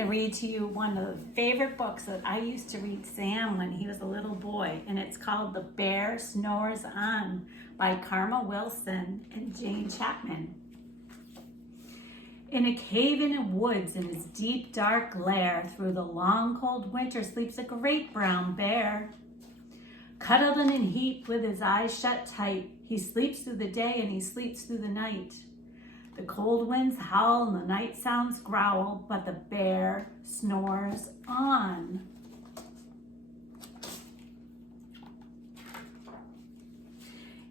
to read to you one of the favorite books that I used to read Sam when he was a little boy, and it's called The Bear Snores On by Karma Wilson and Jane Chapman. In a cave in the woods, in his deep, dark lair, through the long, cold winter sleeps a great brown bear. Cuddled in a heap with his eyes shut tight, he sleeps through the day and he sleeps through the night. The cold winds howl and the night sounds growl, but the bear snores on.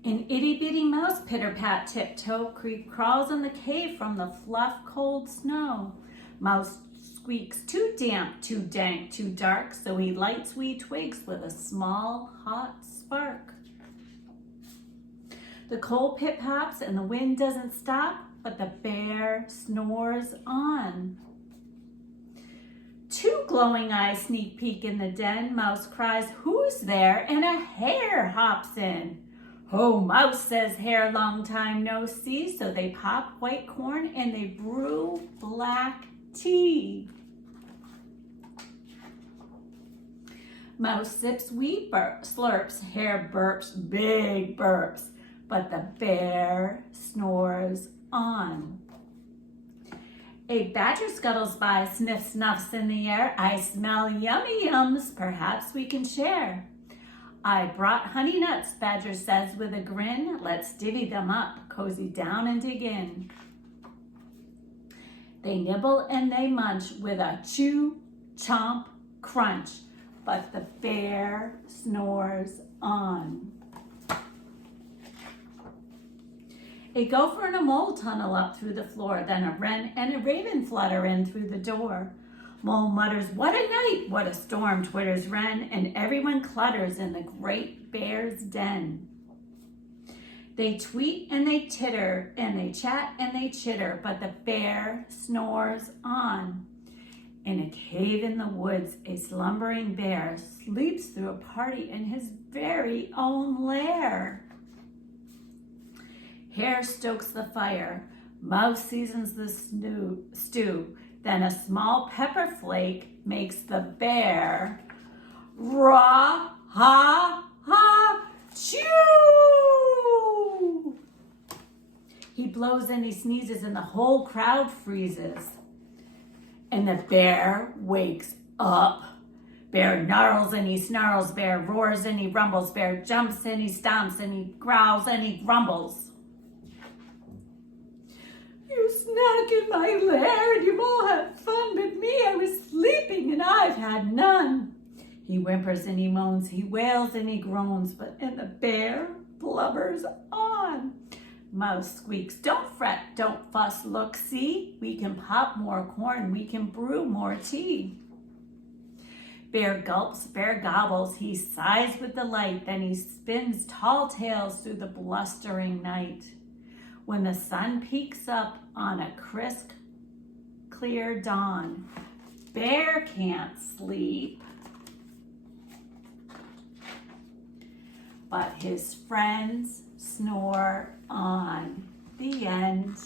An itty-bitty mouse pitter-pat tiptoe crawls in the cave from the fluff cold snow. Mouse squeaks, too damp, too dank, too dark, so he lights wee twigs with a small hot spark. The cold pip-pops and the wind doesn't stop, but the bear snores on. Two glowing eyes sneak peek in the den. Mouse cries, "Who's there?" And a hare hops in. "Ho, Mouse," says Hare, "long time no see." So they pop white corn and they brew black tea. Mouse sips wee slurps, Hare burps big burps, but the bear snores on. A badger scuttles by, sniff snuffs in the air. "I smell yummy yums, perhaps we can share." "I brought honey nuts," Badger says with a grin. "Let's divvy them up, cozy down and dig in." They nibble and they munch with a chew, chomp, crunch, but the bear snores on. A gopher and a mole tunnel up through the floor, then a wren and a raven flutter in through the door. Mole mutters, "What a night, what a storm," twitters wren, and everyone clutters in the great bear's den. They tweet and they titter, and they chat and they chitter, but the bear snores on. In a cave in the woods, a slumbering bear sleeps through a party in his very own lair. Hare stokes the fire, Mouse seasons the stew, then a small pepper flake makes the bear rah, ha, ha, chew! He blows and he sneezes and the whole crowd freezes. And the bear wakes up. Bear gnarls and he snarls, bear roars and he rumbles, bear jumps and he stomps and he growls and he grumbles. "You snuck in my lair and you've all had fun, but me, I was sleeping and I've had none." He whimpers and he moans, he wails and he groans, and the bear blubbers on. Mouse squeaks, "Don't fret, don't fuss, look, see, we can pop more corn, we can brew more tea." Bear gulps, bear gobbles, he sighs with delight, then he spins tall tales through the blustering night. When the sun peeks up on a crisp, clear dawn, Bear can't sleep, but his friends snore on. The end.